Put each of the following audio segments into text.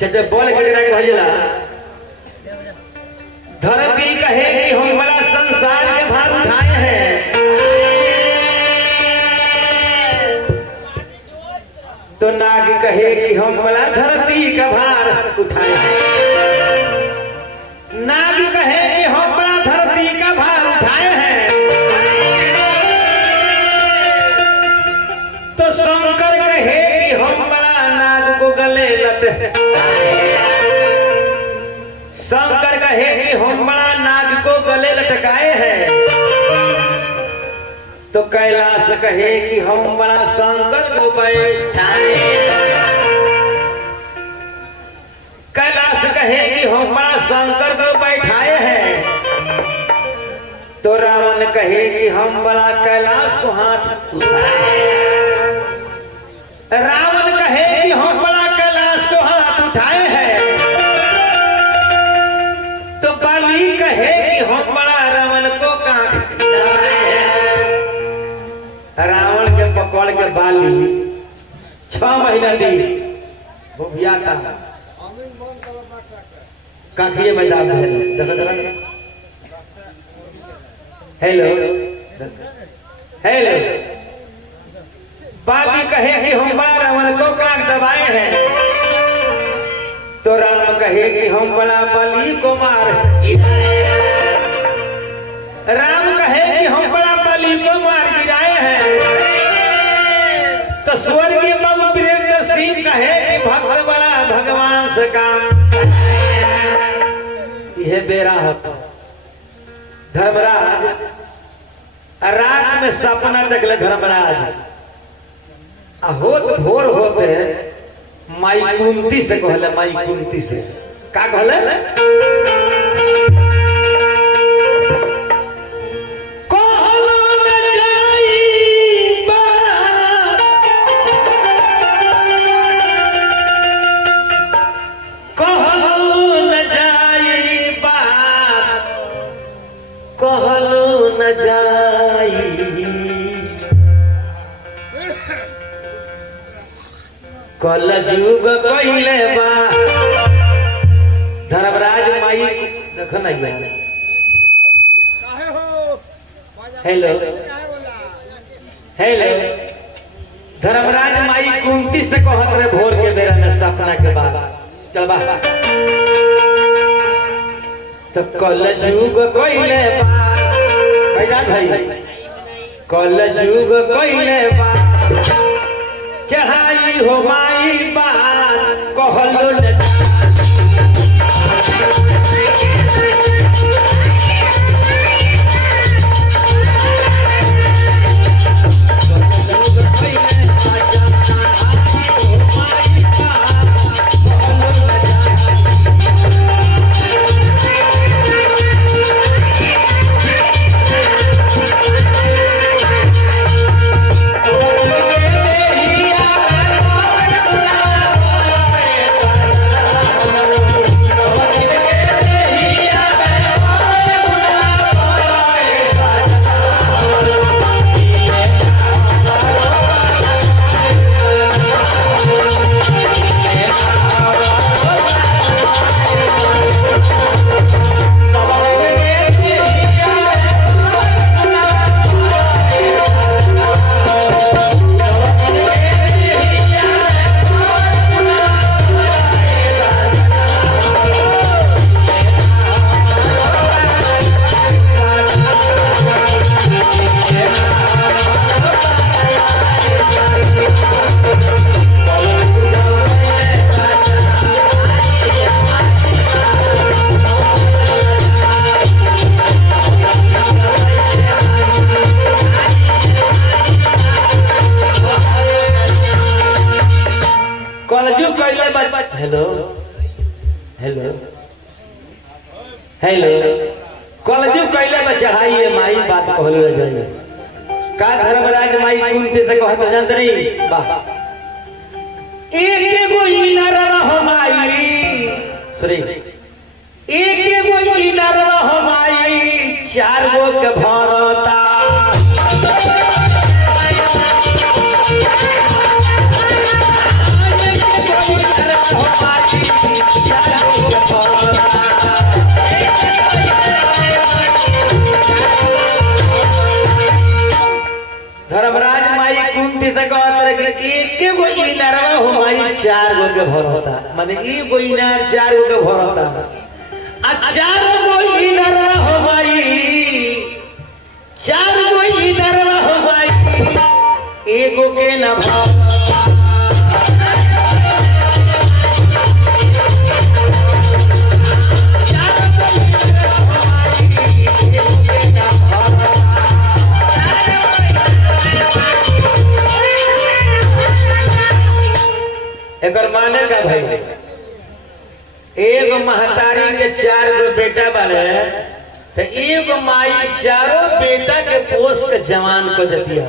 चचे बोल के भजला धरती कहे कि हम बड़ा संसार के भार उठाए हैं, तो नाग कहे कि हम बड़ा धरती का भार उठाए हैं। नाग कहे कि हम बड़ा धरती का भार उठाए हैं, तो शंकर कहे कि हम बड़ा नाग को गले लट। शंकर कहे कि हम बड़ा नाग को गले लटकाए हैं, तो कैलाश कहे कि हम बड़ा शंकर को बैठाए। कैलाश कहे कि हम बड़ा शंकर को बैठाए हैं, तो रावण कहे कि हम बड़ा कैलाश को हाथ उठाए। रावण कहे कि हम बड़ा कैलाश को हाथ उठाए हैं, तो बलि कहे कि हम बड़ा रावण को कांख दबाए हैं। रावण के पकड़ के बाली 6 महीना दी भुभियाता काखिए में डाल हेलो हेलो। बाली कहे कि हम बड़ा रावण को कांख दबाए हैं, तो राम कहे कि हम बड़ा बलि को मार। राम कहे कि हम बड़ा बलि को मार गिराए हैं, तो स्वर्गीय बाबू वीरेंद्र सिंह कहे कि भक्त बड़ा भगवान से काम। यह बेरा है धर्मराज रात में सपना देखले धर्मराज होत भोर होते माई कुंती से कहले, माई कुंती से का कहले कल जुग कइले बा। धर्मराज माई देख ना यार हेलो हेलो। धर्मराज माई कुंती से कहत रे भोर के बेरा में सपना के बाद चल बा, तो कल जुग कइले बा भैया भाई, कल जुग कइले बा चढ़ाई हो माई बात कहलो न। Hello hello hello. कलजू कैले में चढ़ाई माई बात कहलो जाइए का धर्मराज माई कुंती से कहत जानत नहीं वाह। एक गो इनरवा हो माई सॉरी एक गो इनरवा हो माई 4 गो के भरता। हो माई धर्मराज माई कुंती से कहत रहे कि एक गो इनारवा हो माई 4 गो के भर होता, माने ई गो इनार 4 गो के भर होता, आ 4 गो इनारवा हो माई 4 गो इनारवा हो माई एगो के न भर। एकर माने का भाई एगो महतारी के 4 गो बेटा बने तो एगो माई 4 बेटा के पोस के जवान को देतिया।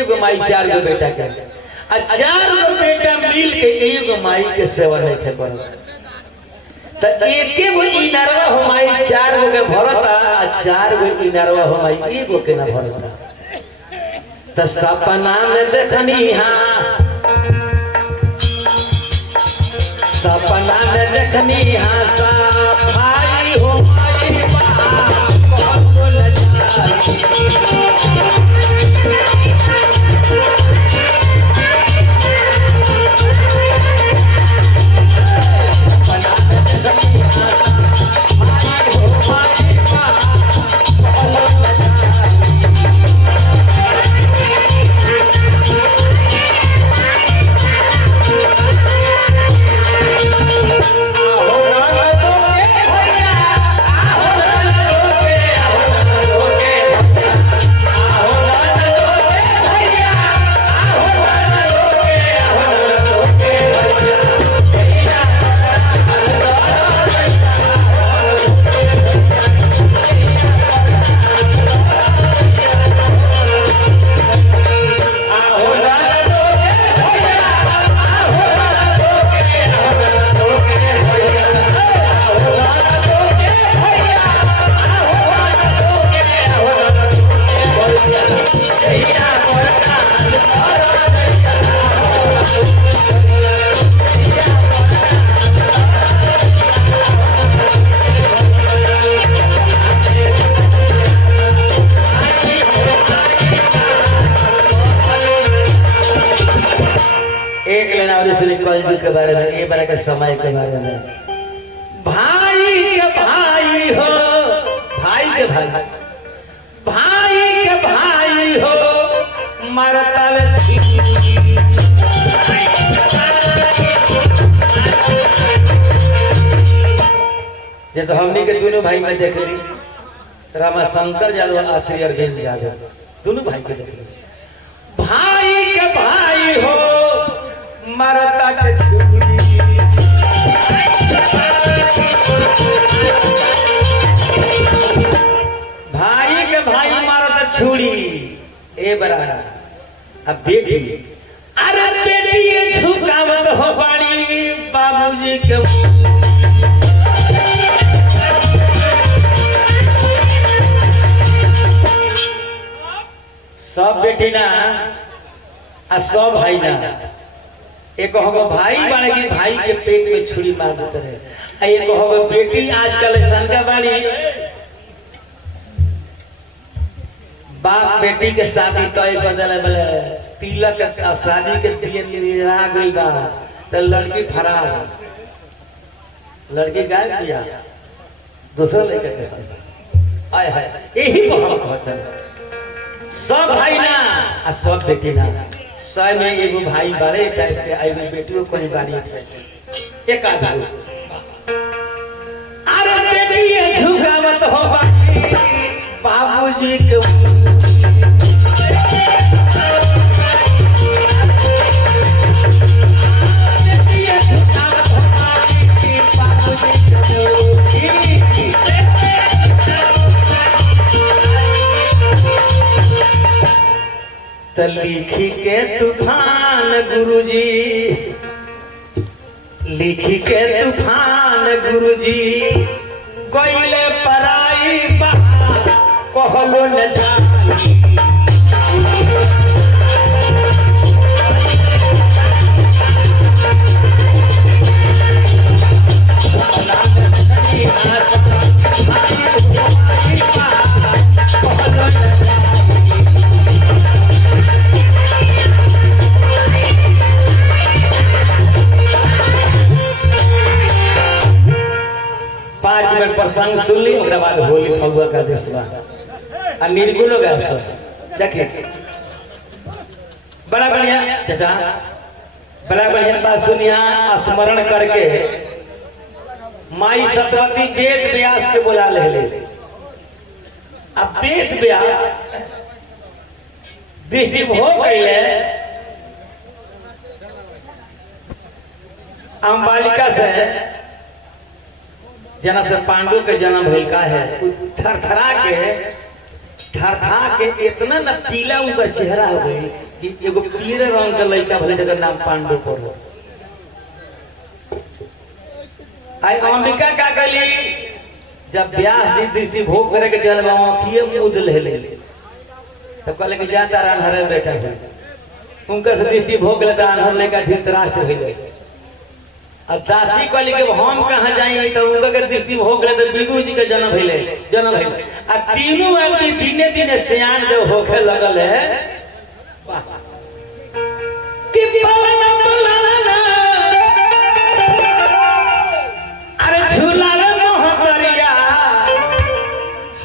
एगो माई 4 गो बेटा के आ 4 गो बेटा मिल के एगो माई के सेवा नहीं थे पर तो एके गो इनारवा हो माई 4 गो के भरता आ 4 गो इनारवा हो माई एगो के ना भरता। तो सपना में देखनी हाँ सपना में देखनी हासा भाई हो माई के बारे में ये बारे के समय के बारे में भाई के भाई हो भाई के भाई भाई के भाई हो मरतल जैसे हमने के दोनों भाई में देख ली रामाशंकर यादव आश्री अरविंद यादव दोनों भाई के देख ली भाई के भाई हो मरता के भाई के भाई मारता छुरी ए बरा अब बेटी अरे बेटी ये झुकावत हो बाड़ी बाबूजी के सब बेटी ना आ सब भाई ना एक होगा भाई बाड़े की भाई के पेट में छुरी मार देते रहे एक होगा बेटी आजकल संगा बाड़ी बाप बेटी के शादी तय कर दिले बोले तिलक शादी के दिन आ गई बा तो लड़की फरार लड़की गायब किया दूसरा लेकर के साथ आए हाय यही पर हम कहते हैं सब भाई ना आ सब बेटी ना सौ में एगो भाई बड़े टाइप के एगो बेटियों को निकाली एक आदमी अरे बेटी ये झुकावत हो बाबूजी के तो लिखी के तूफान गुरुजी लिखी के तूफान गुरुजी कोयले पराई बात कहलो न जाई भगवान सुन ली ओकरा बाद होली फगुआ का देश बा आ निर्गुण गायब सब देखे बड़ा बढ़िया चाचा बड़ा बढ़िया बात सुनिया स्मरण करके माई सतवती वेद व्यास के बुला ले अब वेद व्यास दृष्टि हो गई अम्बालिका से जना से पांडु के जन्म भइल का है थरथरा के इतना न पीला उनका चेहरा हो गई कि एगो पीले रंग का लड़का भले जगह नाम पांडु पड़ो आई अंबिका का गली जब व्यास दृष्टि भोग करे के जल आँखिए मुद ले तो कहले कि जाता अनहरे बेटा है उनका से दृष्टि भोग गए अनहर लेकर धृतराष्ट्र हो गए अब दासी कहली कि हम कहाँ जाए तो उनका के दृष्टि भोग गए तो विदुर जी के जन्म भइले आ तीनों आदमी दिने दिने सियान जब होखे लगल है कि पवन बुलाना अरे झूला रे मोहतरिया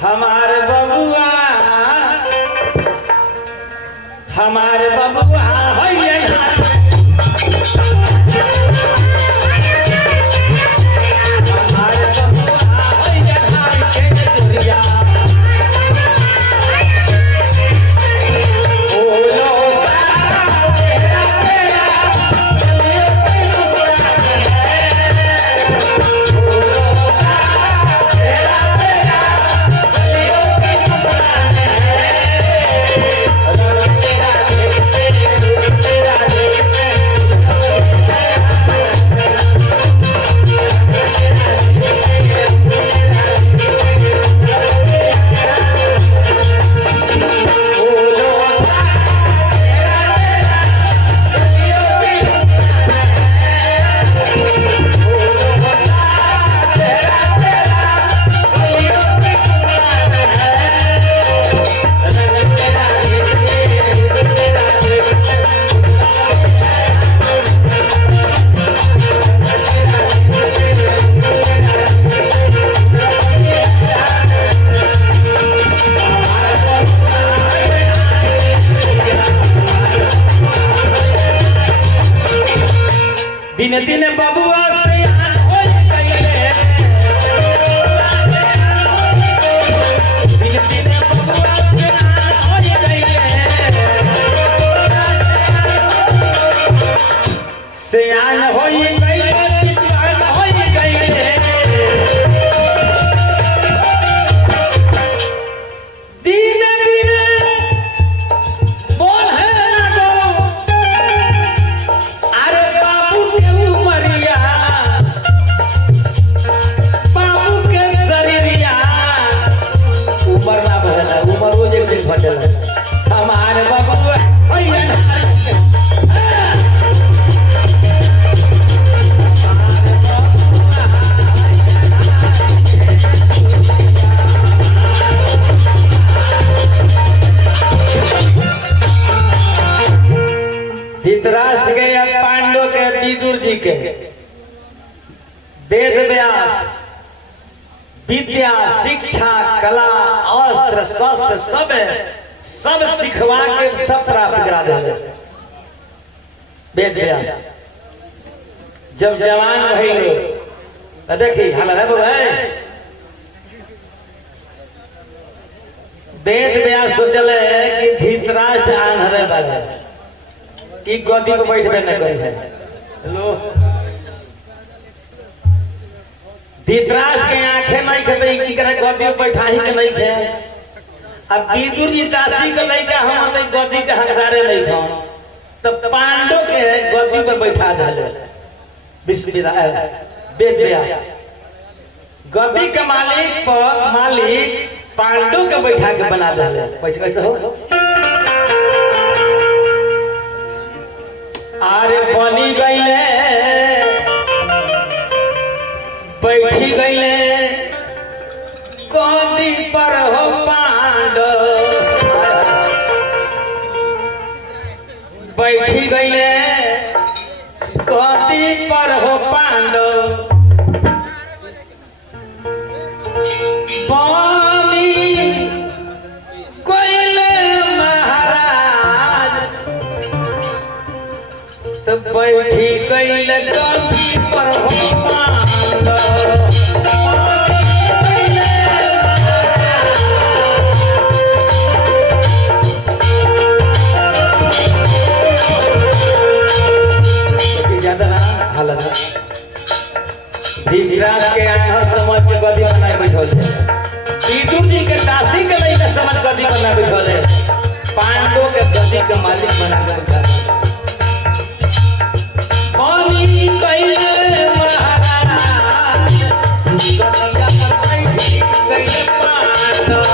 हमारे बबुआ हमारे बबुआ दिन दिन बबुआ से सियान हो हमारे बबुआ धृतराष्ट्र के या पांडव के विदुर जी के वेद व्यास विद्या शिक्षा कला अस्त्र शस्त्र सब सिखवा के सब प्राप्त करा दे वेद व्यास जब जवान भइल तो देखी हाल है भाई वेद व्यास सोचल कि धृतराष्ट्र आन्हरे वाले की गद्दी पर बैठबे न करी है हेलो धृतराष्ट्र के आंखें नहीं खेते की करे गद्दी पर बैठाही के नहीं थे अब विदुर जी दासी के लइका हम नहीं गद्दी के हकदारे नहीं था तब पांडव के गद्दी पर बैठा दे वेद व्यास गद्दी के मालिक पांडव के बैठा के बना दे कैसे हो आरे बनी गईले बैठी गईले गद्दी पर हो पांडव बैठी गईले गद्दी पर हो पांडव तो बैठी कैल गद्दी पर हो पांडव धीराज के आए समझ के गद्दी बनाए बैठल विदुर जी के दासी के लइका समझ गद्दी बनाए बैठल पांडव के गद्दी के मालिक बना बैठल पानी कैले महाराज गद्दिया पर बैठी कैले पांडव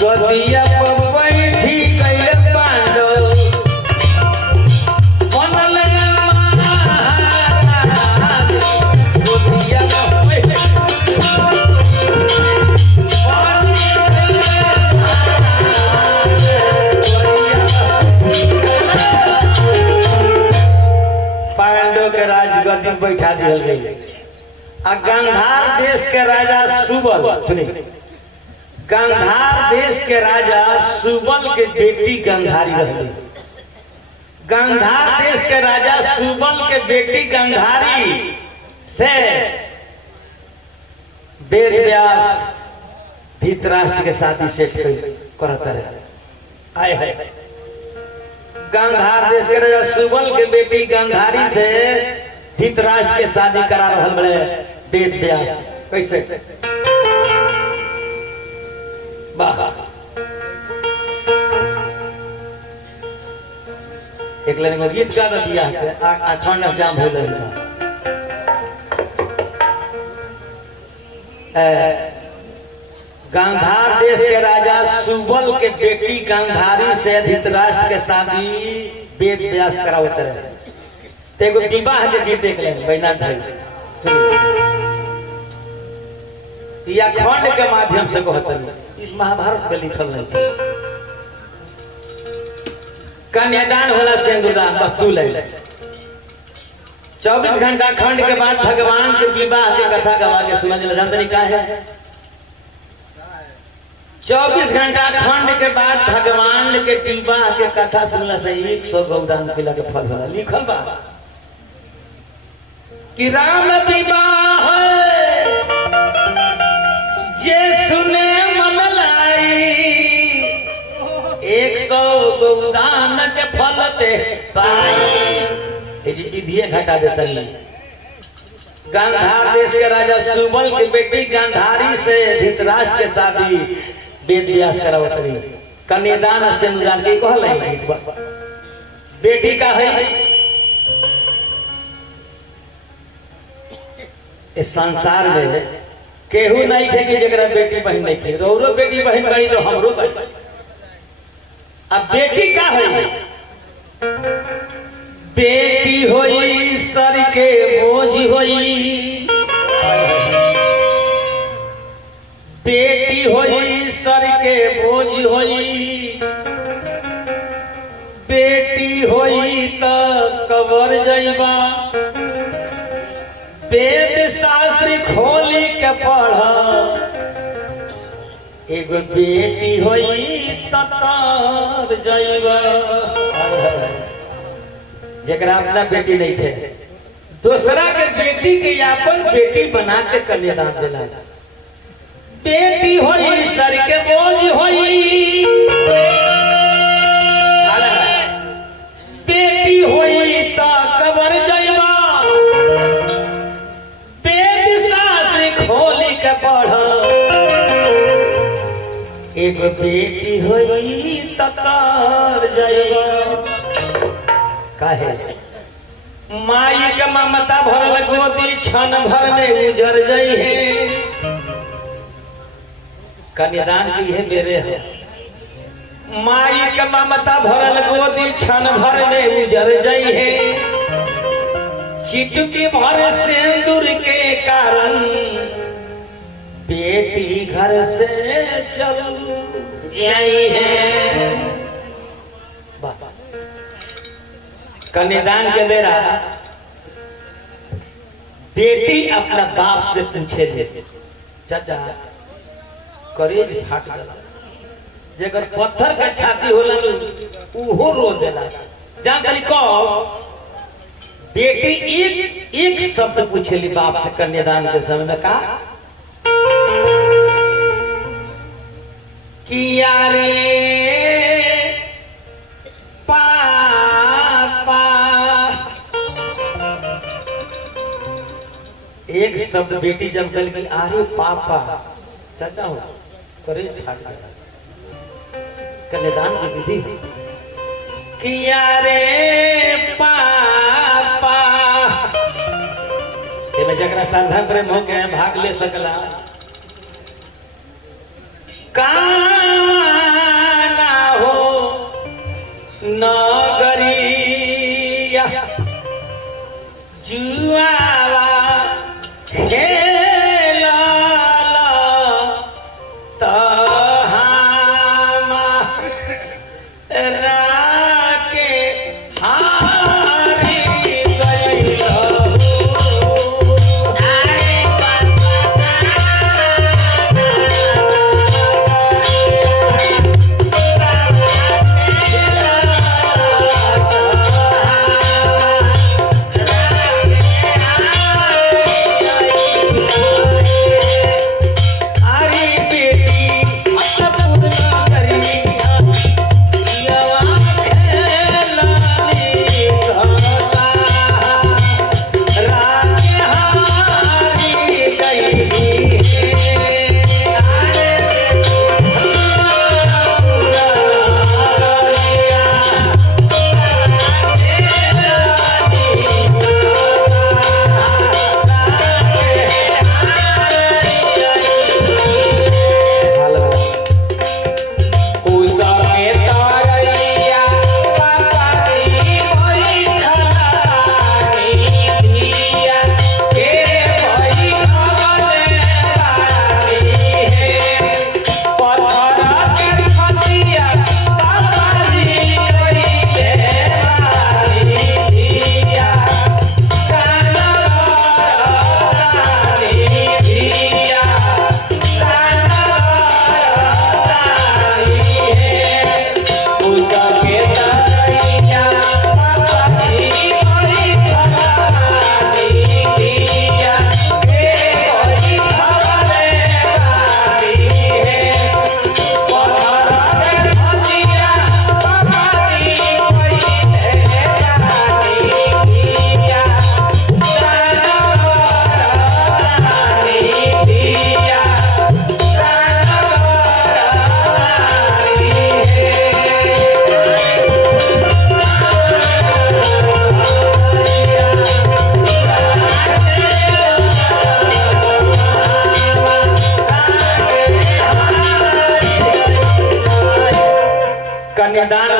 गद्दिया पर बैठी कैले पांडव बनल महाराज गद्दिया पर बैठी पांडव के राज गद्दी बैठा दिया गई आ गांधार देश के राजा सुबल गांधार देश के राजा सुबल के बेटी गांधारी रहती गांधार देश के राजा सुबल के बेटी गांधारी से वेद व्यास धृतराष्ट्र के साथी सेठ करते रहे आए है गांधार देश के राजा सुबल के बेटी गांधारी से धृतराष्ट्र के शादी करा रहा बड़े वेद व्यास कैसे एक लाइन में गीत गा दिया अखंड जाम हो गांधार देश के राजा सुबल के बेटी गांधारी से धृतराष्ट्र के शादी वेद व्यास करावत रहे एगो विवाह के गीत देख लें बैनाथ भाई या खंड के माध्यम से कहते इस महाभारत में लिखल नहीं कन्यादान होला सिंदूरदान वस्तु ले 24 घंटा खंड के बाद भगवान के विवाह के कथा गवा के सुना जला जानते नहीं का है 24 घंटा खंड के बाद भगवान के विवाह के कथा सुनला से 100 गौदान पिला के फल होला लिखल बा कि राम विवाह ये सुने मन लाई 100 गौदान के फल ते पाई विधि घटा देता है गांधार देश के राजा सुबल के बेटी गांधारी से धृतराष्ट्र के शादी वेद व्यास करावत रही कन्यादान और सिंदूरदान के कहल है बेटी का है इस संसार में केहू नहीं थे कि जरा बेटी बहन नहीं थे। रोरो बेटी बहन बड़ी तो हमरो बड़ी। अब बेटी का है? बेटी होई सर के बोझ होई, बेटी होई सर के बोझ होई, बेटी होई त कबर जइबा, वेद शास्त्र खोली के पढ़ा, एगो बेटी होई तर जइबा। जरा अपना बेटी नहीं थे, दूसरा के बेटी के अपन बेटी बना के कन्यादान दिला। बेटी होई सर के बोझ होई, बेटी होई त कबर जइबा, वेद शास्त्र खोली के पढ़, एक बेटी होई त तर जइबा। काहे? माई के ममता भरल गोदी क्षण भर में उजर जई है। कन्यादान की है मेरे है। माई के ममता भरल गोदी क्षण भर में उजर जई है। चिटकी भर सिंदूर के कारण बेटी घर से चल गई है। कन्यादान के बेरा बेटी अपना बाप से पूछे थे, चाचा करेज फाट गया, जेकर पत्थर का छाती होला उहो रो देला। जान तरी को बेटी एक शब्द पूछेली बाप से कन्यादान के समय में, का किया रे पापा। एक शब्द बेटी जब कल की अरे पापा, चाचा हो करेज फाट गया। कन्यादान की विधि किया रे पापा, ये में जकरा श्रद्धा प्रेम हो के भाग ले सकला। कामना हो नगरिया जुआवा खेला तहामा राके हारी गइला।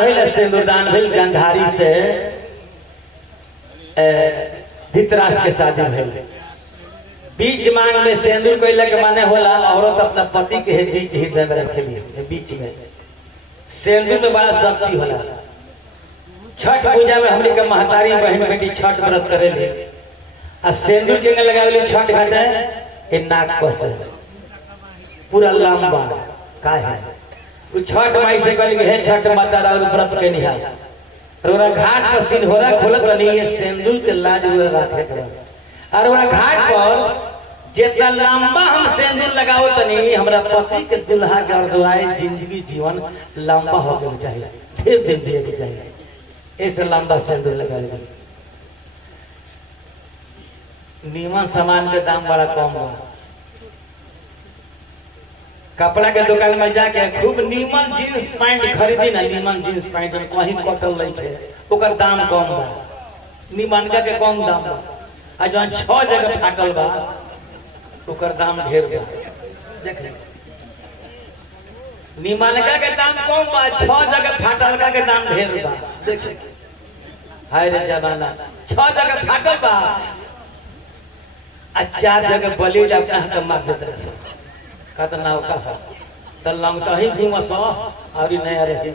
भइल सिंदूरदान भइल गंधारी से धृतराष्ट्र के शादी भइल। बीच मांग में सिंदूर कैला के माने होला औरत अपना पति के बीच हृदय में रखेली। बीच में सिंदूर में बड़ा शक्ति होला। छठ पूजा में हमने के महतारी बहन बेटी छठ व्रत करेली आ सिंदूर के लगावेली छठ घाटे ए नाक पर पूरा लंबा का है छठ माई से कहली हे छठ माता और व्रत के निहाल और घाट पर सिंदूरा खोलत नहीं है सिंदूर के लाज हुए रखे और घाट पर जितना लंबा हम सिंदूर लगाओ तनी हमरा पति के दुल्हा के दुआए जिंदगी जीवन लंबा हो गया चाहिए फिर दिन दिए के चाहिए ऐसे लंबा सिंदूर लगा ले। नीमन सामान के दाम बड़ा कम बा। कपड़ा के दुकान में जाके खूब नीमन जींस पैंट खरीदी ना नीमन जींस पैंट वही कटल लइके ओकर दाम कम बा। नीमनका के कम दाम बा आ जौन 6 जगह फाटल बा ओकर दाम ढेर बा। देख नीमनका के दाम कम बा 6 जगह फाटल का के दाम ढेर बा। देख हाय रे जमाना 6 जगह फाटल बा आ 4 जगह बलिड अपना हाथ मार देता है का तो नाव का तो लंका ही घूमस और नया रहे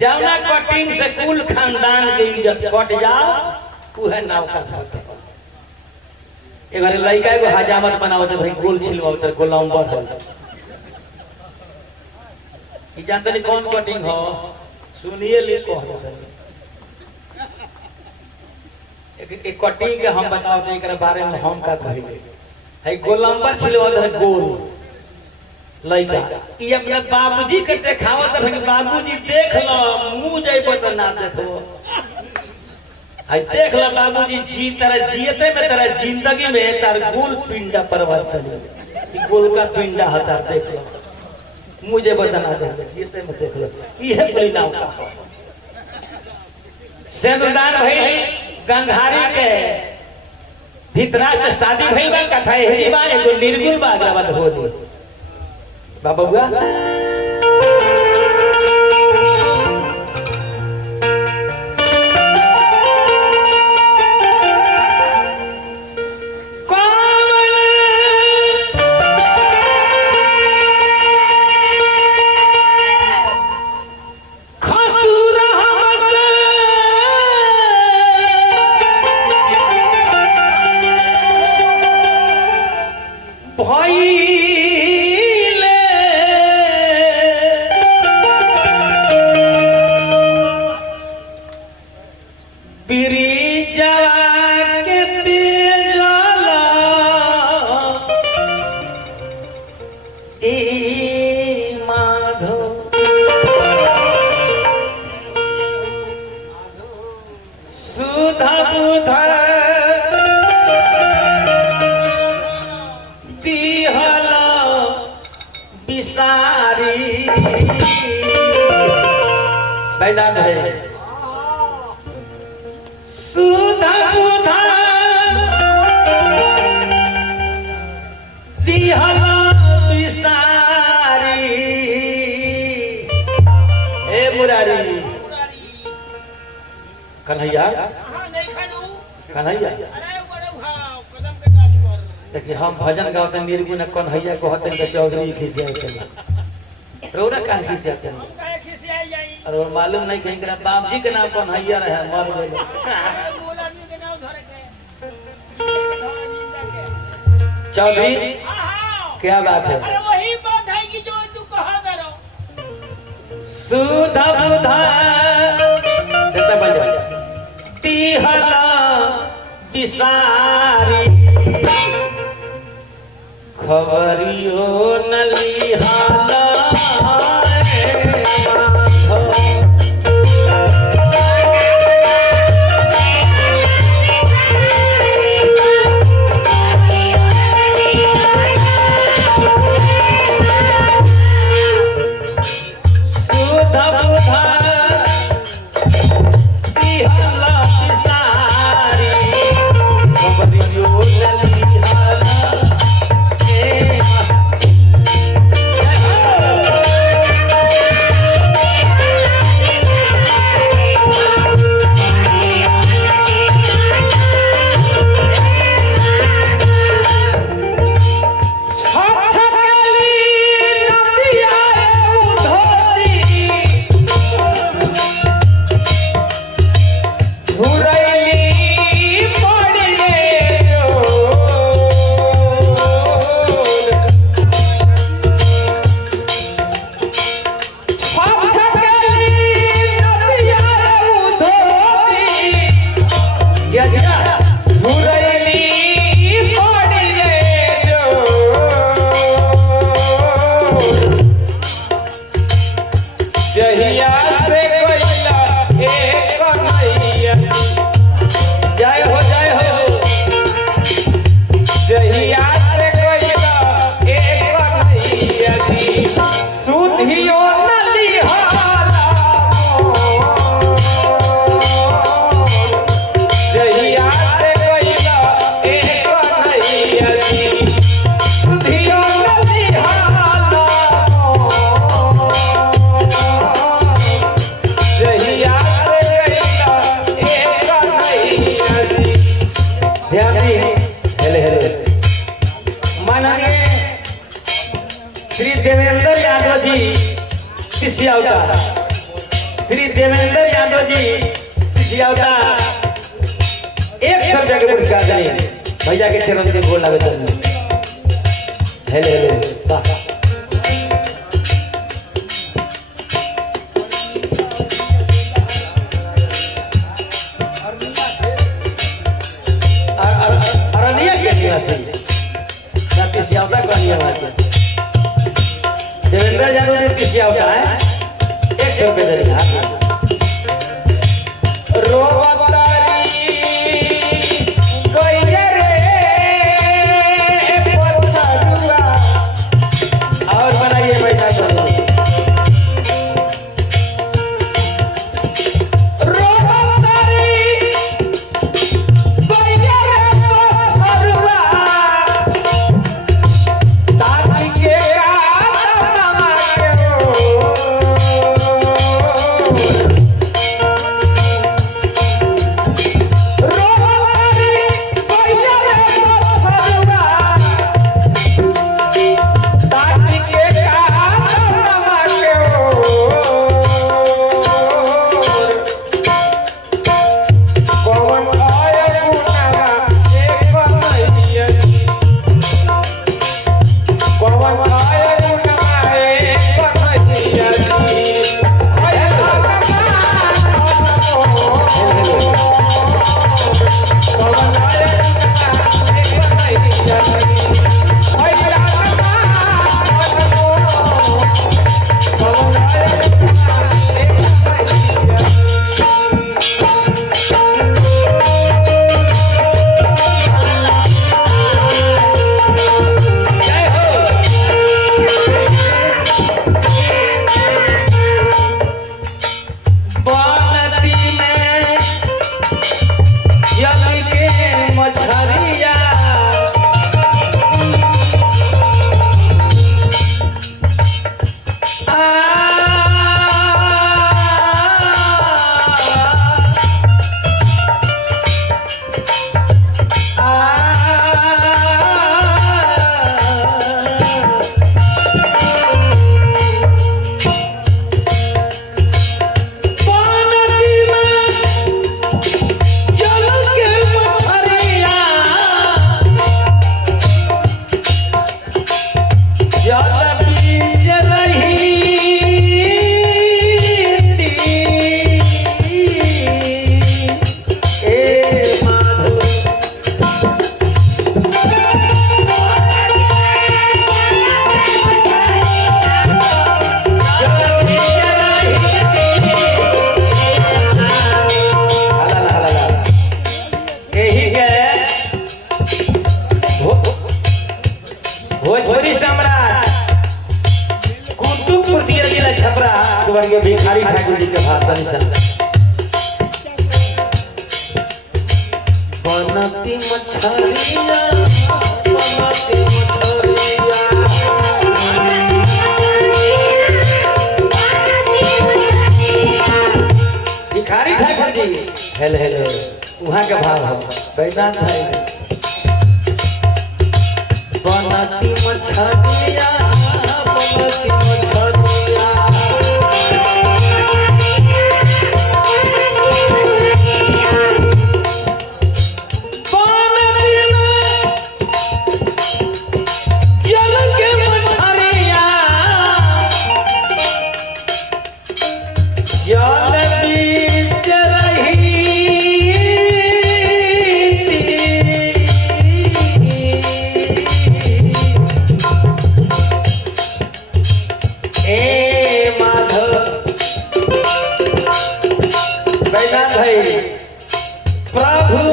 जौना कटिंग से कुल खानदान के इज्जत कट जाओ उहे नाव का एक बार लड़का एगो हजामत बनावत भाई गोल छिलवावत गोलंबर है ई जानते नहीं कौन कटिंग हो सुनिए ले कह एक कटिंग के हम बताओ एक बारे में हम का कहिए है गोलंबर छिलवावत है गोल लड़का ई अपने बाबूजी के देखावत है कि बाबूजी देख लो मुंह जइबो त ना देखो आई देख लो बाबूजी जी तरह जियते में तरह जिंदगी में तार गोल पिंडा परिवर्तन ई गोल का पिंडा हता देख लो मुझे बतना दे जियते में देख लो ई है परिणाम का सिंदूरदान भइल गंधारी के धृतराष्ट्र शादी भइल बा कथा एही बा एगो निर्गुण बा अगला बात हो दी बाबा बुआ मैदान है सुधा बुधा दिहला बिसारी ए मुरारी कन्हैया कन्हैया देखिए हम भजन गाते निर्गुण कन्हैया कहते हैं चौधरी खिसिया रोना कहाँ खिसियाते हैं और मालूम नहीं कहीं करा बाबजी के नाम कन्हैया रहे मर गए चौधरी क्या बात है वही बात है कि जो तू कहा करो सुधा बुधा कितना बन जाए तिहला बिसारी खबरियो नलिहाला ध्यान दी। हेलो हेलो माननीय श्री देवेंद्र यादव जी तिसियाउटा, श्री देवेंद्र यादव जी तिसियाउटा 100 रुपया के पुरस्कार देंगे भैया के चरण के गोल लगे। हेलो हेलो वाह अरनिया के निवासी तिसियाउटा का निवासी देवेंद्र यादव जी तिसियाउटा है 100 रुपये देगा। और बनाइए बैठा भोजपुरी सम्राट कुतुबपुर दिया जिला छपरा स्वर्गीय भिखारी ठाकुर जी के भाषण बनती मछलिया बनती मछलिया भिखारी ठाकुर जी हेलो हेलो वहाँ का भाव है वैदांत भाई बनती मछलिया बनती मछलिया प्रभु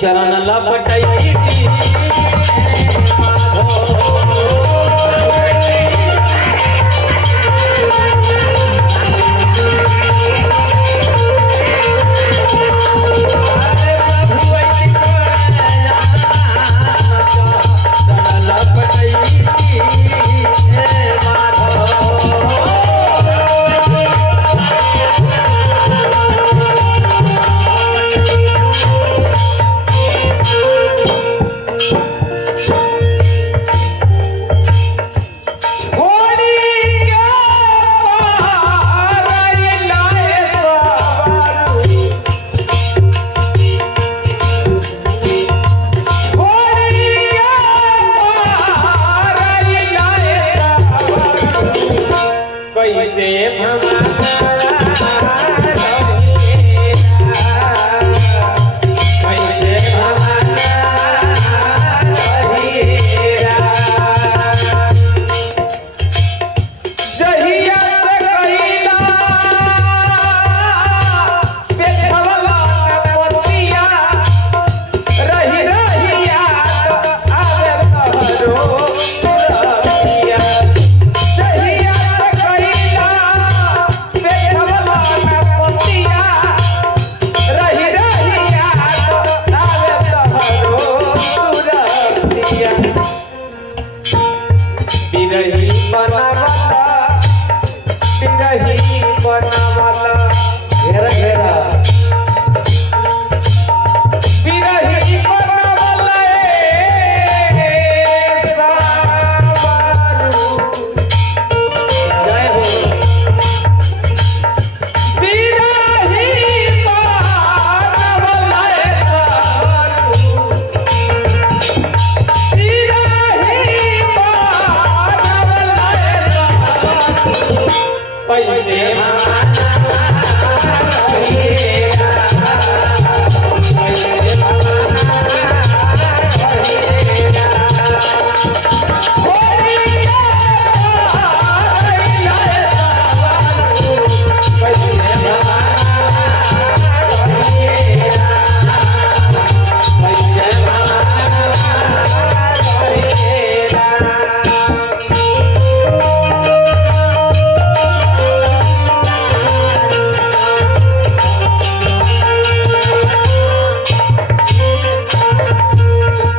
चरण लपटई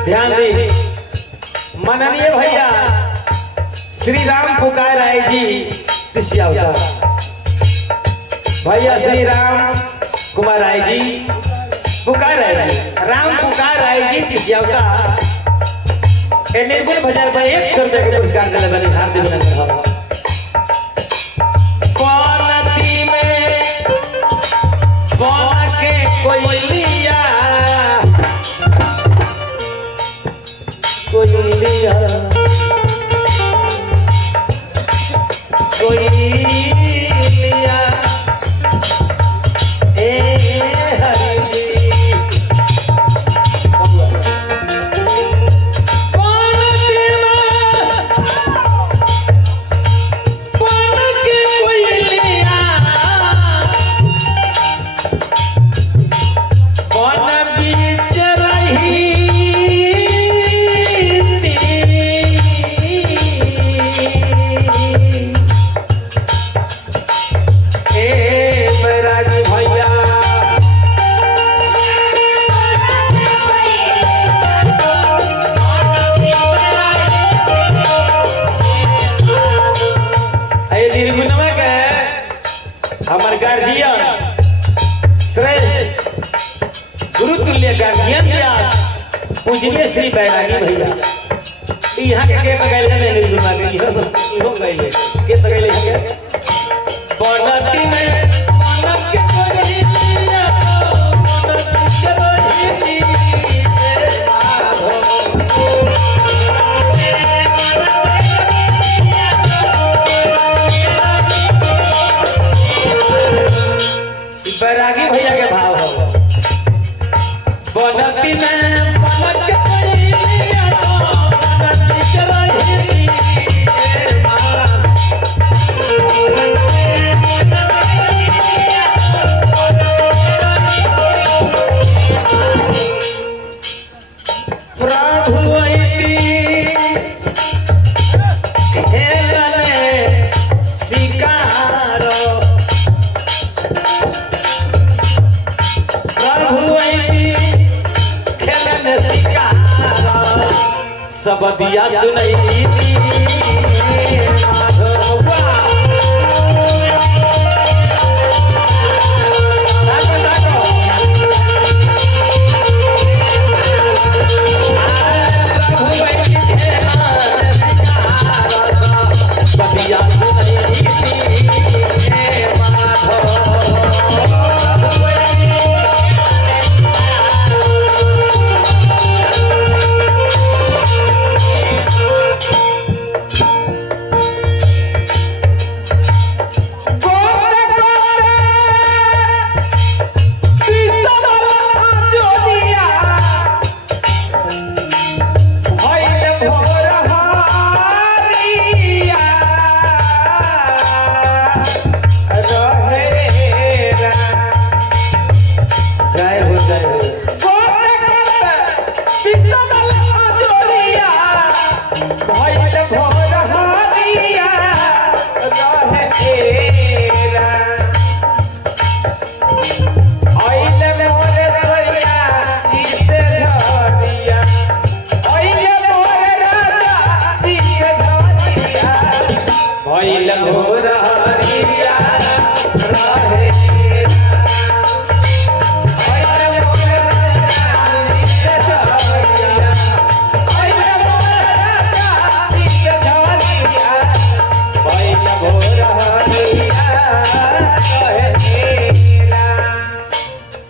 ध्यान दी माननीय भैया श्री राम पुकार राय जी कृषि अवतार भैया श्री राम कुमार राय जी पुकार राय जी राम पुकार राय जी कृषि अवतार निर्गुण भजन पर 100 रुपये के पुरस्कार दिले बनी हार्दिक अभिनंदन। पौनती में पौन के कोयलिया कोयलिया कोयलिया ए हरि जी हमारे गार्जियन श्रेष्ठ गुरुतुल्य गार्जियन व्यास पूजनीय श्री बैरागी भैया यहाँ के बगैले में निर्गुणा के इहो गइले के बगैले यहाँ के बनती में बनत के कोयलिया बनत के बैरागी भैया के भाव हो बनती में बनत के कोयलिया बनत चरही प्रभु सब दिया सुनई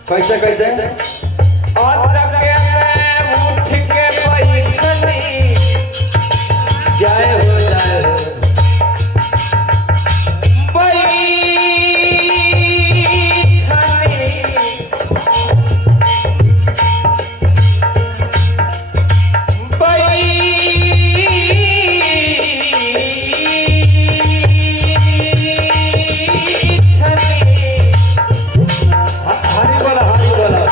कैसे कैसे और जगे में उठ के बैठनी जय हो जय हो हरि बोला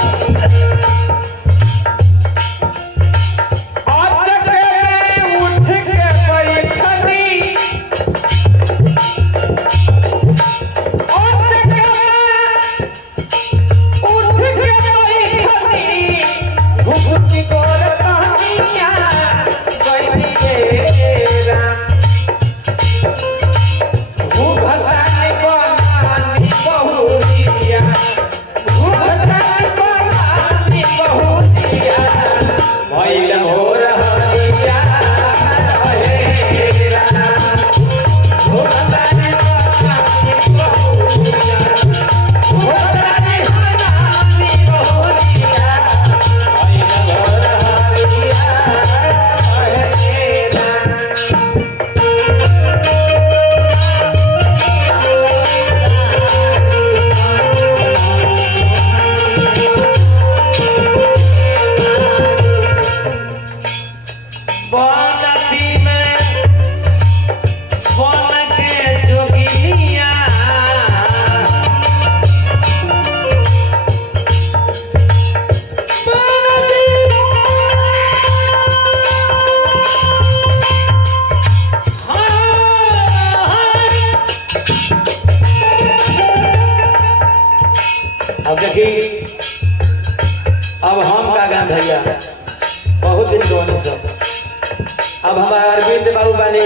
अब हमारा अरविंद बाबू बानी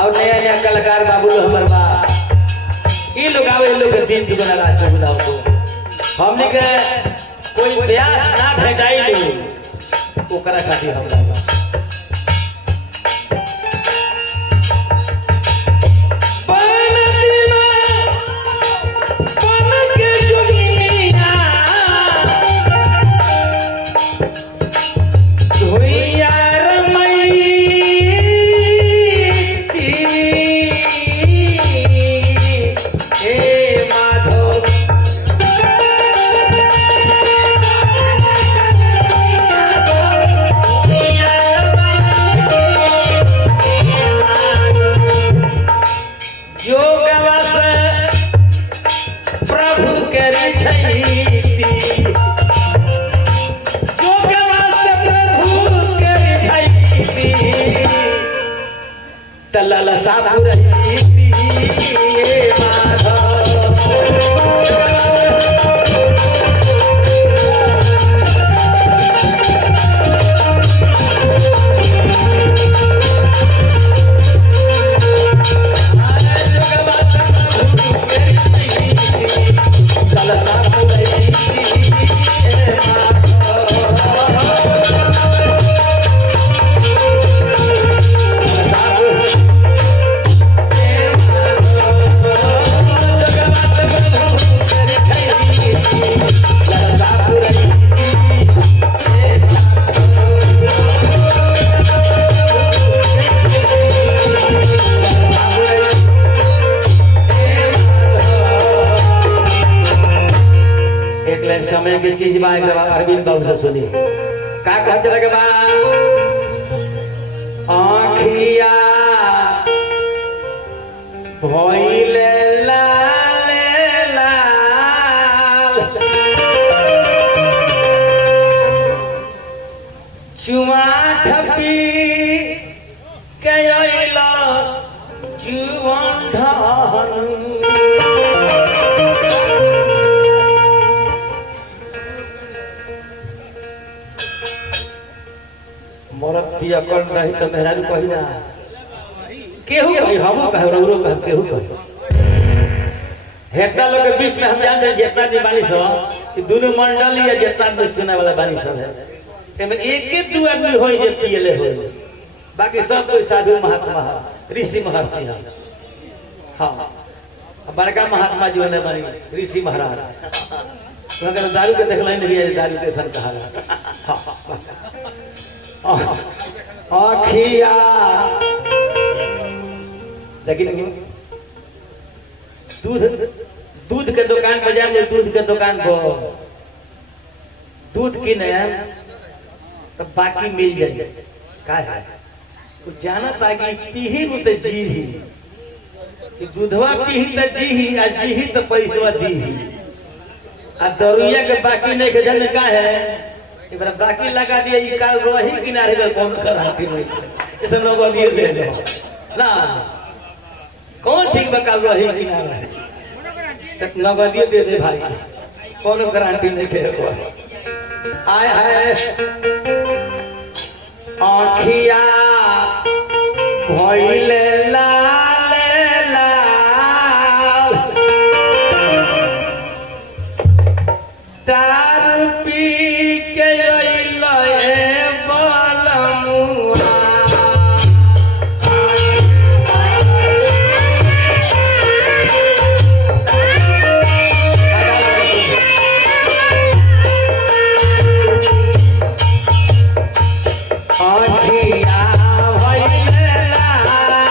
और नया नया कलाकार बाबू लोग हमारे बा ये लोग आवे लोग के दिन दुगना रात चौगुना को हमने के कोई प्रयास ना भेटाई नहीं ओकरा खातिर हम लाला साहब समय की चीज बा अरविंद बाबू से सुनी का कह चले के बा आँखिया भइले लाल लाल चुमा ठपी के अइला जुवन ढान मरद की अकल नहीं तो मेहरारू कही ना केहू कही हमू कहे रौरो कहे केहू कहे हेतना लोग के बीच में हम जानते हैं जितना जी बानी सब कि दोनों मंडली या जितना भी सुने वाला बानी सब है एमे एक एक दो आदमी होई जे पियले होई बाकी सब कोई साधु महात्मा है ऋषि महर्षि है हां बड़का महात्मा जो है बानी ऋषि महाराज अगर दारू के देखला नहीं है दारू के सन कहा आखिया लेकिन दूध के दुकान पर जाएंगे दूध के दुकान को दूध की नया तो बाकी मिल जाए का है तो जाना ताकि पीही तो जी ही कि दूधवा पीही तो जी ही आ जी ही तो पैसवा दी ही आ दरुइया के बाकी नहीं के जाने का है इधर बाकी लगा दिया ये काल रही किनारे में कौन कराती नहीं इधर लोग दिए दे दो ना कौन ठीक बा काल रही किनारे तक नगदिए दे दे भाई कौन गारंटी नहीं के आय हाय आँखिया भइले लाल लाल दारू पी आँखिया भइले लाल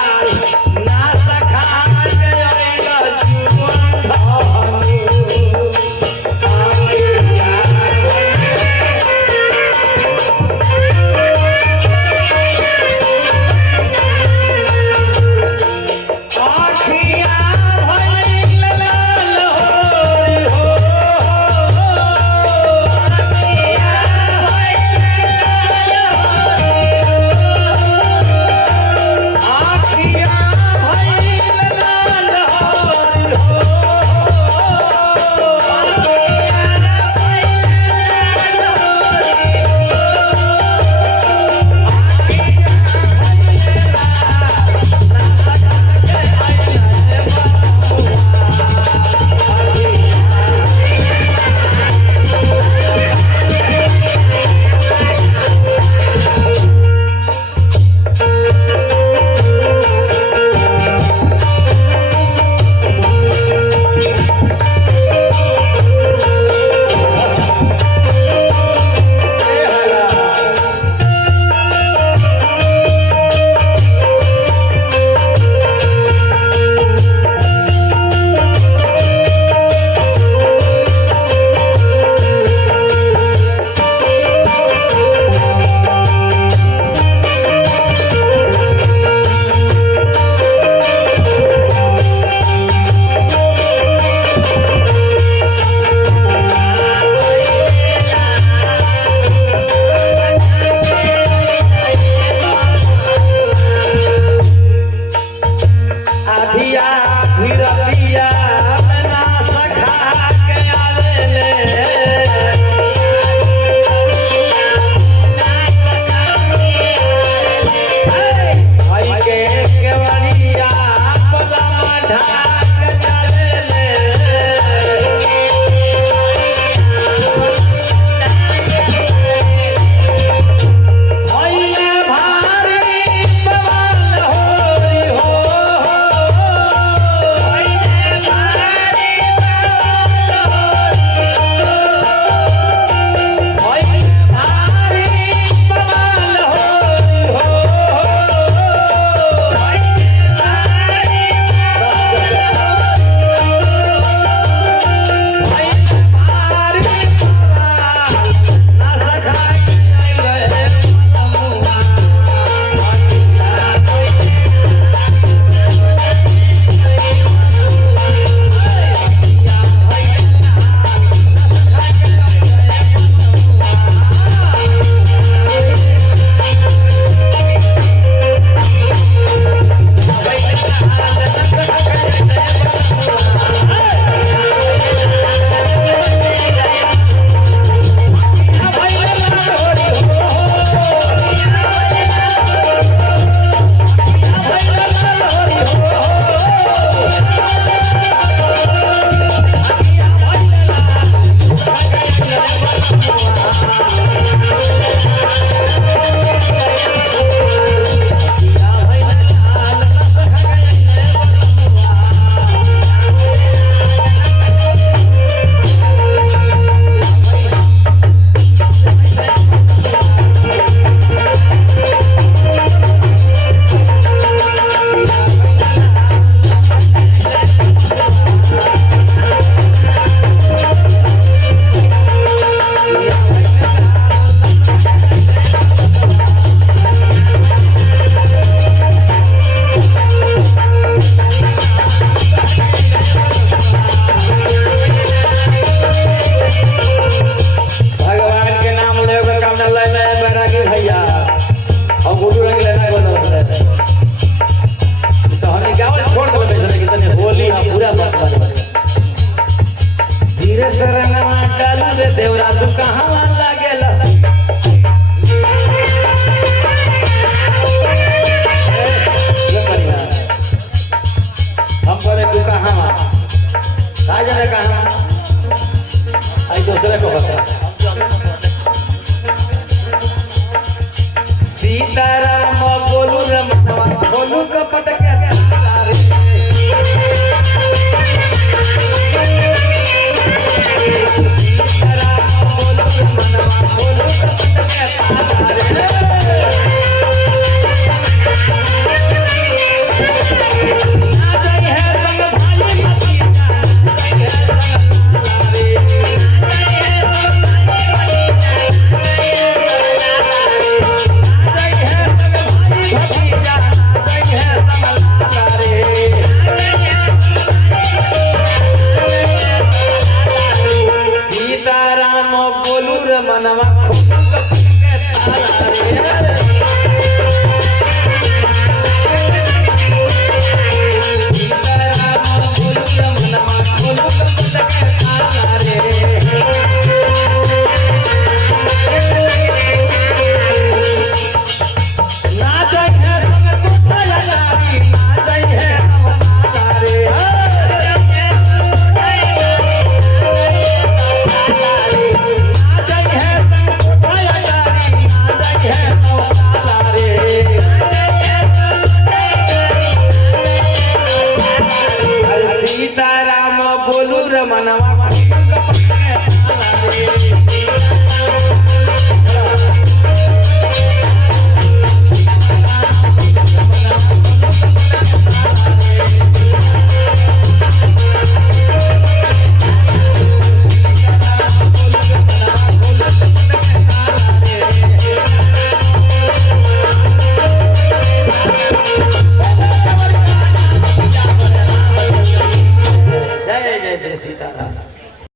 सीताराम बोलू रमनवा बोलू कपट